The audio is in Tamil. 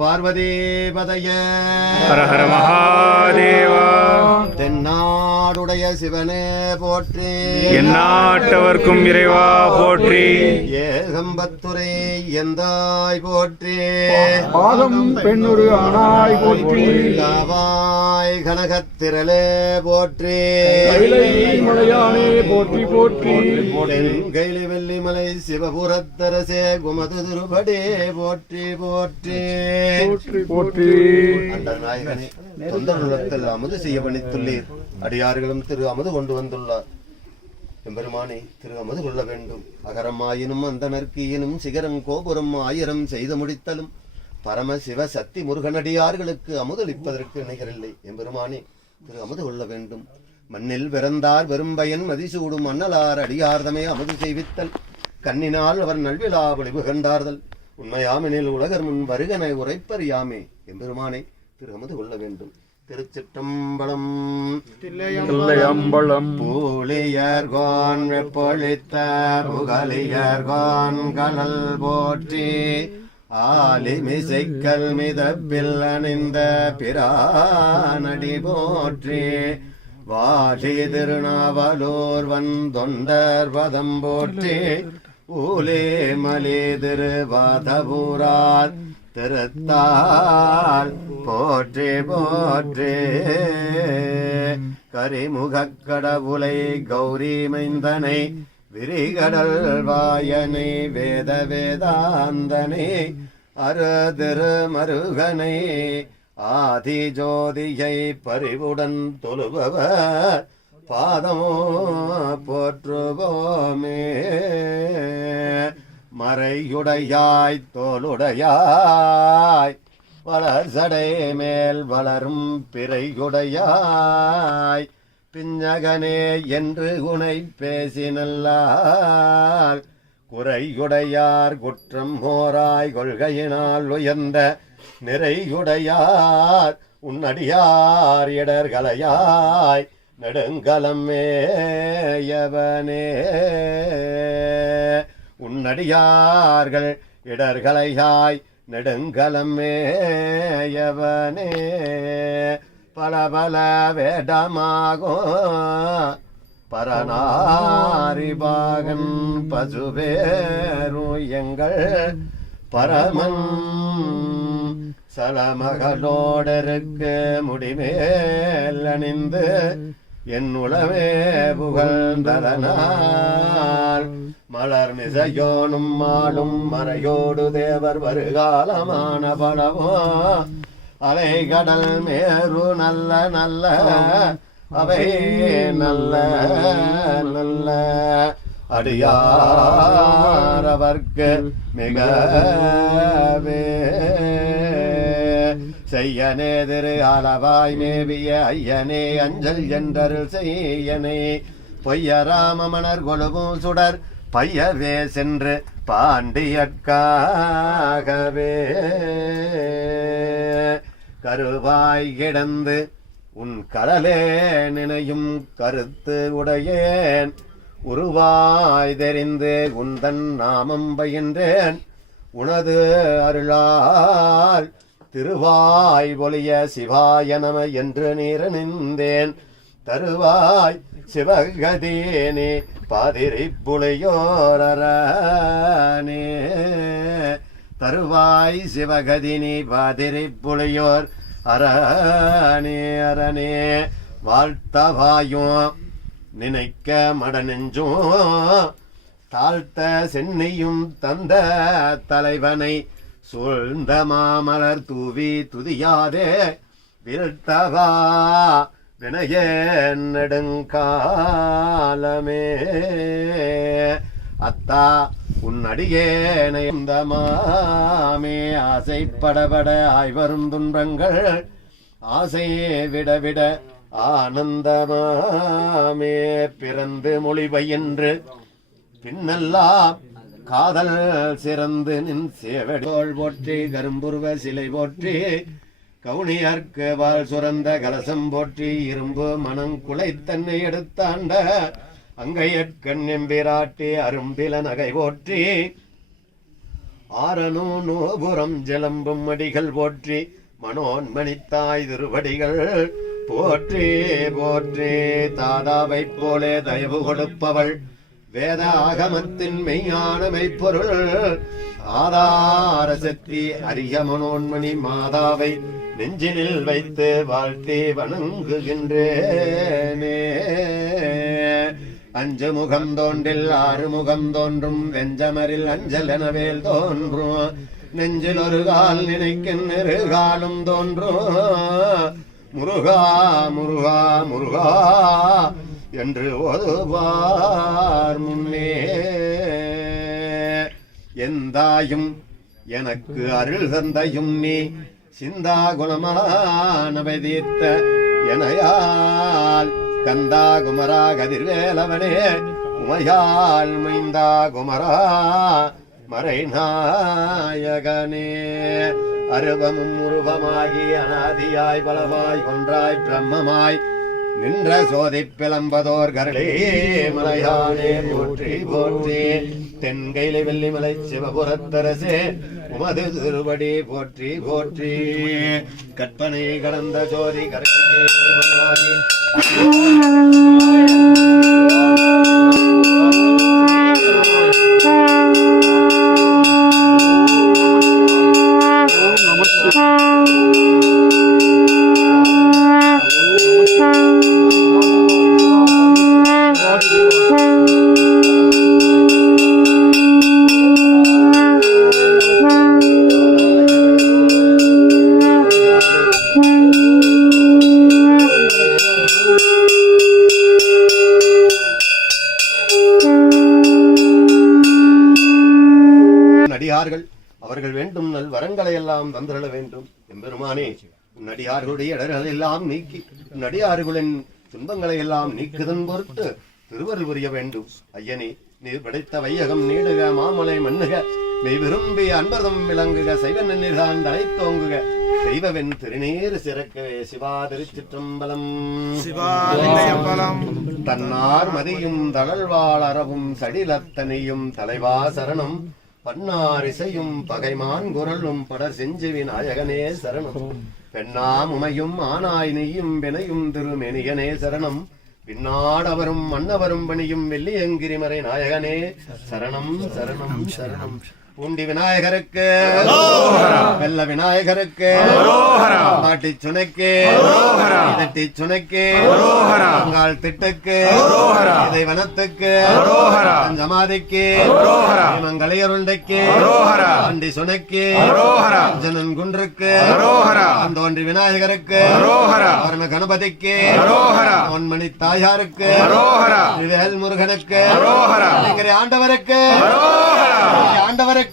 பார்வதீபதய ஹர ஹர மகாதேவா. தென்னாடுடைய சிவனே போற்றி, எந்நாட்டவர்க்கும் இறைவா போற்றி. ஏகம்பத்துரை எந்தாய் போற்றி, பாதம் பெண்ணுரு ஆனாய் போற்றி. காவாய் கனகத்திரளே போற்றி, மலையானே போற்றி போற்றி. கைலி வெள்ளிமலை சிவபுரத்தரசே குமது திருபடே போற்றி போற்றி போற்றி. அண்டர் நாயகனே, தொந்தருலத்தில் அமுது செய்ய பணித்துள்ளீர். அடியார்களும் திரு அமுது கொண்டு வந்துள்ளார். எம்பெருமானே, திரு அமுது கொள்ள வேண்டும். அகரமாயினும் அந்தனர்க்கியினும் சிகரம் கோபுரம் ஆயிரம் செய்து முடித்தலும் பரம சிவ சக்தி முருகனடியார்களுக்கு அமுதளிப்பதற்கு நிகரில்லை. எம்பெருமானே, திரு அமுது கொள்ள வேண்டும். மண்ணில் பிறந்தார் வெறும்பயன் மதிசூடும் மன்னலார் அடியார்தமே அமுது செய்வித்தல் கண்ணினால் அவர் நல்விழா பொழிவு கண்டார்தல் உண்மையாமெனில் உலகர் முன் வருகனை உரைப்பறியாமே. எம்பெருமானை, திரு அமுது கொள்ள வேண்டும். திருச்சிற்றம்பலம். தில்லையம்பலம். பூலியர்கோன் வெப்பொழித்த புகலியர்கோன் கலல் போற்றி, ஆலிமிசைக்கல் மிதப்பில் அணிந்த பிரானடி போற்றி, வாழி திருநாவலூர் வந்தொண்டர் பதம் போற்றி, ஊலே மலி திருவாதபூரார் திருத்தால் போற்றி போற்றி. கரிமுகக் கடவுளை கௌரி மைந்தனை விரிகடல் வாயனை வேத வேதாந்தனை அரு திருமருகனை ஆதி ஜோதியை பறிவுடன் தொழுபவர் பாதமோ போற்றுவோமே. மறையுடையாய் தோளுடையாய் வளர் சடை மேல் வளரும் பிறையுடையாய் பிஞ்சகனே என்று குணை பேசினல்லால் குறையுடையார் குற்றம் மோராய் கொள்கையினால் உயர்ந்த நிறையுடையார் உன்னடியார் இடர்களையாய் நெடுங்கலம் மேயவனே. உன்னடியார்கள் இடர்களையாய் நெடுங்கலம் மேயவனே. பல பல வேடமாகும் பரநாரிபாகன் பசுபேரும் எங்கள் பரமன் சலமகளோடருக்கு முடிமேல் அணிந்து என் உளவே புகழ்ந்ததனால் மலர் மிசையோனும் மாடும் மறையோடு தேவர் வருகாலமான பலவோ அலைகடல் மேரு நல்ல நல்ல அவை நல்ல நல்ல அடியாரவர்க்கு மிகவே செய்யனே திரு அளவாய் மேவிய ஐயனே அஞ்சல் என்றருள் செய்யனே பொய்யராமமணர் கொழுவும் சுடர் பையவே சென்று பாண்டியற்காகவே கருவாய் கிடந்து உன் கடலே நினையும் கருத்து உடையேன் உருவாய் தெரிந்து உந்தன் நாமம் பயின்றேன் உனது அருளால் திருவாய் ஒளிய சிவாய நம என்று நீரணிந்தேன் தருவாய் சிவகதீனே பாதிரி புலையோரே தருவாய் சிவகதினி பாதிரி புலையோர் அரணே அரணே வாழ்த்தவாயும் நினைக்க மட நெஞ்சும் தாழ்த்த சென்னையும் தந்த தலைவனை சூழ்ந்த மாமலர் தூவி துதியாதே வீழ்த்தவா வினைய நெடுங்காலமே அத்தா உன் அடியேனை மாமே ஆசைப்படபட ஆய்வரும் துன்பங்கள் ஆசையே விடவிட ஆனந்தமாமே பிறந்து மொழி பயின்று பின்னெல்லாம் காதல் சிறந்து நின் சேவடோள் போற்றி கரும்புருவ சிலை போற்றி கவுனியர்க்கு வாழ் சுரந்த கலசம் போற்றி இரும்பு மனம் குலைத்தன்னை எடுத்தாண்ட அங்கையற்கண் எம்பிராட்டி அரும்பில நகை போற்றி ஆரனோ நோபுரம் ஜலம்பும் அடிகள் போற்றி மனோன்மணித்தாய் திருவடிகள் போற்றி போற்றி தாதாவை போலே தயவு கொடுப்பவள் வேத ஆகமத்தின் மெய்யான மெய்ப்பொருள் ஆதார சக்தி அரிய மனோன்மணி மாதாவை நெஞ்சினில் வைத்து வாழ்த்தி வணங்குகின்றேனே. அஞ்சு முகம் தோன்றில் ஆறு முகம் தோன்றும் வெஞ்சமரில் அஞ்சல் எனவேல் தோன்றும் நெஞ்சில் ஒரு கால் நினைக்கும் நெருகாலும் தோன்றும் முருகா முருகா முருகா என்று ஓதுவார் முன்னே. எந்தாயும் எனக்கு அருள் தந்தையும் நீ சிந்தா குணமானவை தீர்த்த எனையால் கந்தா குமரா கதிர்வேலவனே உமையால் மைந்தா குமரா மறைநாயகனே. அருவமும் உருவமாகி அநாதியாய் பலவாய் ஒன்றாய் பிரம்மமாய் நின்ற சோதி பிளம்பதோர் கரளே மலையானே போற்றி போற்றி. தென்கையில வெள்ளிமலை சிவபுரத்தரசே உமது திருவடி போற்றி போற்றி. கற்பனை கடந்த ஜோதி கருத்திலே நடிகார்கள் அவர்கள் வேண்டும் நல் வரங்களை எல்லாம் தந்திரள வேண்டும். எம்பெருமானே நடிகார்களுடைய இடர்கள் எல்லாம் நீக்கி நடிகார்களின் துன்பங்களை எல்லாம் நீக்குதன் பொருட்டு திருவருள் புரிய வேண்டும். ஐயனே நீர் படைத்த வையகம் நீடுக மாமலை மண்ணுக மெய் விரும்பிய அன்பர்தம் விளங்குக சைவ நின்றுதான் தழைத்தோங்குக தெய்வவென் திருநீர் சிறக்கவே. சிவா திருச்சிற்றம்பலம். தன்னார் மதியும் தளழ்வாள் அறவும் சடிலத்தனையும் தலைவா சரணம் பன்னார் இசையும் பகைமான் குரலும் படர் செஞ்சுவி நாயகனே சரணம். பெண்ணாம் உமையும் ஆனாய் நெய்யும் வினையும் திருமெனியனே சரணம். பின்னாடவரும் மன்னவரும் பணியும் வெள்ளியங்கிரிமறை நாயகனே சரணம் சரணம் சரணம். பூண்டி விநாயகருக்கு வெள்ள விநாயகருக்கு பாட்டி சுனைக்கு இதட்டி சுனைக்கு அங்காள் திட்டுக்கு இதை வனத்துக்கு சமாதிக்கு மங்களையருண்டைக்கு அண்டி சுனைக்கு ஜனன் குன்றுக்கு அந்தோன்றி விநாயகருக்கு வரண கணபதிக்கு பொன்மணி தாயாருக்கு வேல் முருகனுக்கு ஆண்டவருக்கு ஆண்டவருக்கு